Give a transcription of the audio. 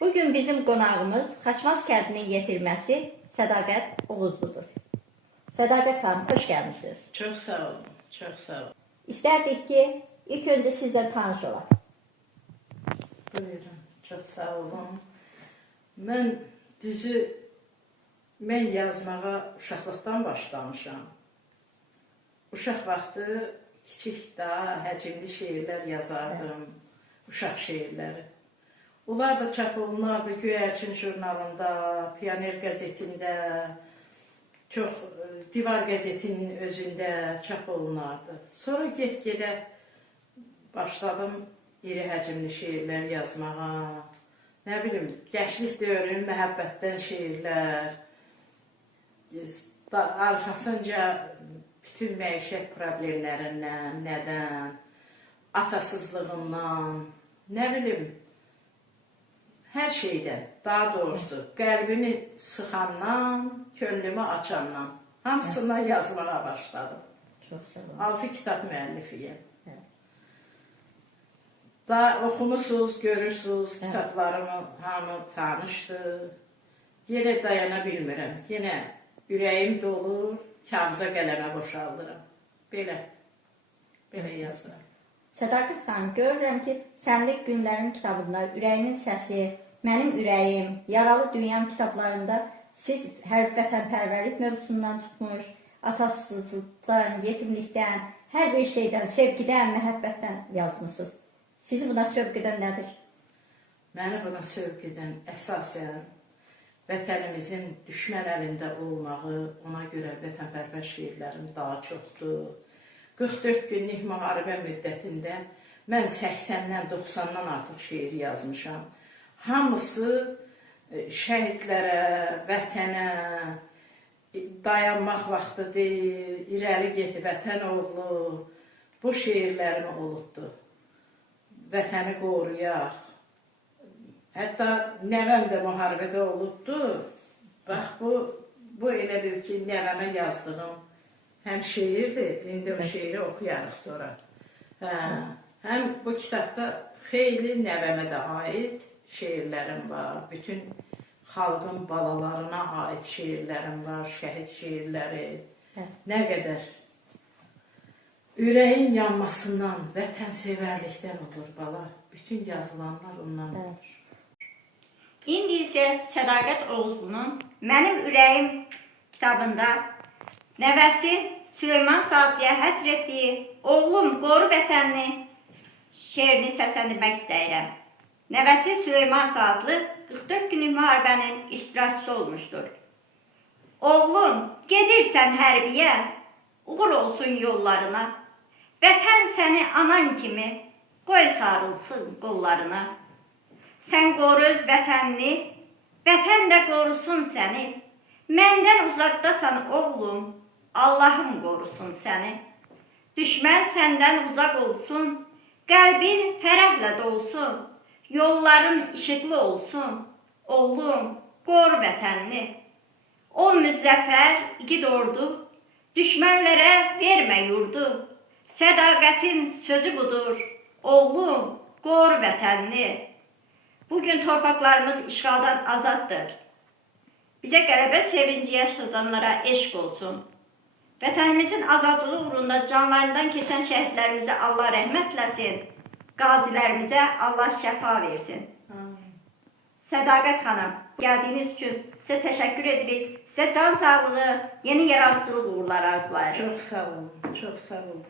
Bugün bizim qonağımız Xaçmaz kəndinin yetirməsi Sədaqət Oğuzludur. Sədaqət xanım, xoş gəlmişsiniz. Çok sağ olun, çok sağ olun. İstərdik ki, ilk öncə sizlə tanış olaq. Buyurun, çok sağ olun. Mən yazmağa uşaqlıqdan başlamışam. Uşaq vaxtı kiçik daha həcmli şeirlər yazardım, uşaq şeirləri. Onlar da çap olunardı Göyərçin jurnalında, Pioner qəzetində, çox Divar qəzetinin özündə çap olunardı. Sonra get-gedə başladım iri həcmli şeirlər yazmağa. Nə bilim, gənclik dövrünün məhəbbətdən şeirlər, arxasınca bütün məişət problemlərindən, nədən, atasızlığından, nə bilim, hər şeydən, daha doğrusu, qəlbimi sıxandan, könlümü açandan, hamısından yazmağa başladım. Çox sağ olun. 6 kitab müəllifiyəm. Da oxumusunuz, görürsünüz, kitablarımı hamı tanışdı. Yenə dayana bilmirəm, yenə ürəyim dolur, kağıza qələmə boşaldıram. Belə yazıram. Sədaqət xanım, görürəm ki, Sənlik Günlərin kitabında Ürəyimin Səsi, Mənim Ürəyim, Yaralı Dünyam kitablarında siz hərb vətənpərvərlik mövzusundan tutmuş, atasızlıqdan, yetimlikdən, hər bir şeydən, sevgidən, məhəbbətdən yazmışsınız. Sizi buna sövq edən nədir? Məni buna sövq edən əsasən vətənimizin düşmən əlində olmağı, ona görə vətənpərvər şeirlərim daha çoxdur. 44 günlük müharibə müddətində mən 80-dən 90-dan artıq şeir yazmışam. Hamısı şəhidlərə, vətənə, dayanmaq vaxtı deyil, irəli get vətən oğlu, bu şeirlərimi olubdu. Vətəni qoruyaq. Hətta nəvəm də müharibədə olubdu. Bax, bu elə bil ki, nəvəmə yazdığım həm şeirdir, indi o şeiri oxuyarıq sonra. Həm bu kitabda xeyli nəvəmə də aid şeirlərim var. Bütün xalqın balalarına aid şeirlərim var, şəhid şeirləri. Nə qədər ürəyin yanmasından, vətənsevərlikdən olur bala. Bütün yazılanlar ondan olur. İndi isə Sədaqət Oğuzlunun Mənim Ürəyim kitabında nəvəsi Süleyman Saatlıya həsr etdiyi Oğlum Qoru Vətənini şeirini səsləndirmək istəyirəm. Nəvəsi Süleyman Saatlı 44 günlük müharibənin iştirakçısı olmuşdur. Oğlum, gedirsən hərbiyə, uğur olsun yollarına. Vətən səni anan kimi qoy sarılsın qollarına. Sən qoru öz vətənini, vətən də qorusun səni. Məndən uzaqdasan oğlum, Allahım qorusun səni. Düşmən səndən uzaq olsun, qəlbin fərəhlə dolsun. Yolların işıqlı olsun, oğlum, qoru vətənini. Ol müzəffər, igid ordu, düşmənlərə vermə yurdu. Sədaqətin sözü budur, oğlum, qoru vətənini. Bugün torpaqlarımız işğaldan azaddır. Bizə qələbə sevinci yaşadanlara eşq olsun. Vətənimizin azadlığı uğrunda canlarından keçən şəhidlərimizə Allah rəhmət eləsin. Qazilərimizə Allah şəfa versin. Sədaqət xanım, gəldiyiniz üçün sizə təşəkkür edirik. Sizə can sağlığı, yeni yaradıcılıq uğurları arzulayırıq. Çox sağ olun, çox sağ olun.